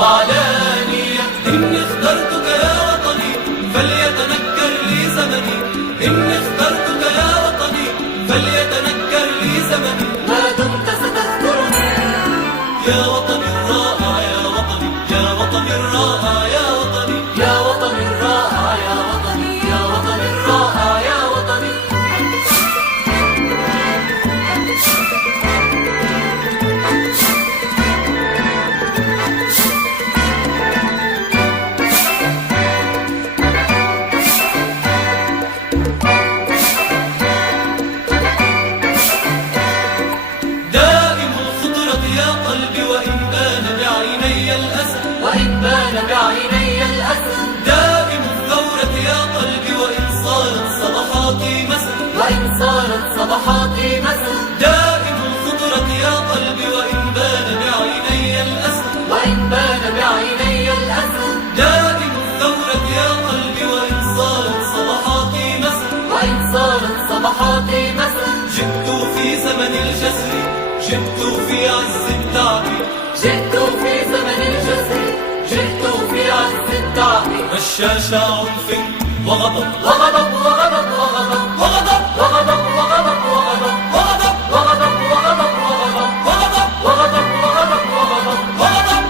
وعلانية. إني اخترتك يا وطني فليتنكر لي زمني، إني اخترتك يا وطني فليتنكر لي زمني. ما دمت ستذكرني يا وطني الرائع يا وطني، يا وطني الرائع يا وطني، يا وطني الرائع يا وطني، يا وطني الرائع يا وطني. دائم الخطرة يا قلبي وإن بان بعيني الأسى، وإن بان بعيني الأسى. دائم الثورة يا قلبي وإن صارت صباحاتي مسا، وإن صارت صباحاتي مسا. دائم الخطرة يا قلبي وإن بان بعيني الأسى، وإن بان بعيني الأسى. دائم الثورة يا قلبي وإن صارت صباحاتي مسا، وإن صارت صباحاتي مسا. جئت في زمن الجسر، جئت في عز التعب، جئت في زمن الجسر، جئت في عز التعب. رشاش عنف وغضب وغضب وغضب وغضب وغضب وغضب وغضب وغضب وغضب وغضب وغضب وغضب وغضب وغضب وغضب وغضب. وغضب.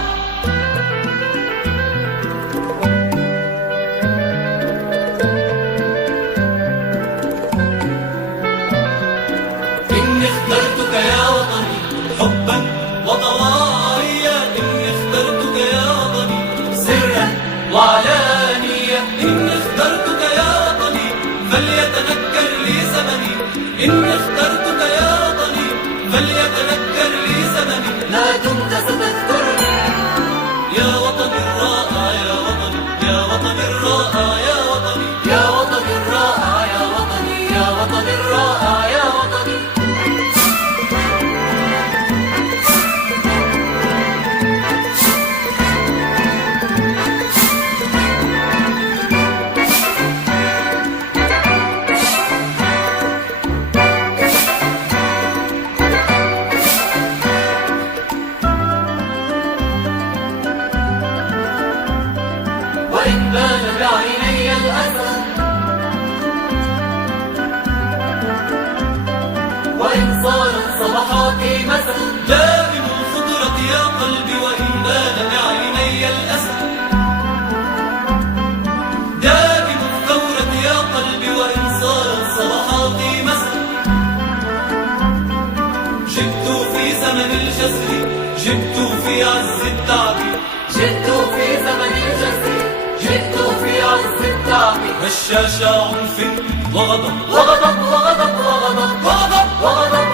إني اخترتك يا وطني حبا وطواعية، إني اخترتك يا وطني سرا وعلانية. إني اخترتك يا وطني فليتنكر لي زمني، إني اخترتك يا وطني فليتنكر لي زمني. ما دمت ستذكرني يا وطني الرائع يا وطني، يا وطني الرائع يا وطني، يا وطني الرائع يا وطني، يا وطني الرائع يا وطني. وإن بان بعيني الأسى، وإن صارت صباحاتي مسا. دائم الخطرة يا قلبي وإن بان بعيني الأسى، دائم الثورة يا قلبي وإن صارت صباحاتي مسا. جئت في زمن الجسر، جئت في عز التعب، جئت في زمن الجسر، جئت في عز التعب. رشاش عنف وغضب وغضب وغضب وغضب وغضب وغضب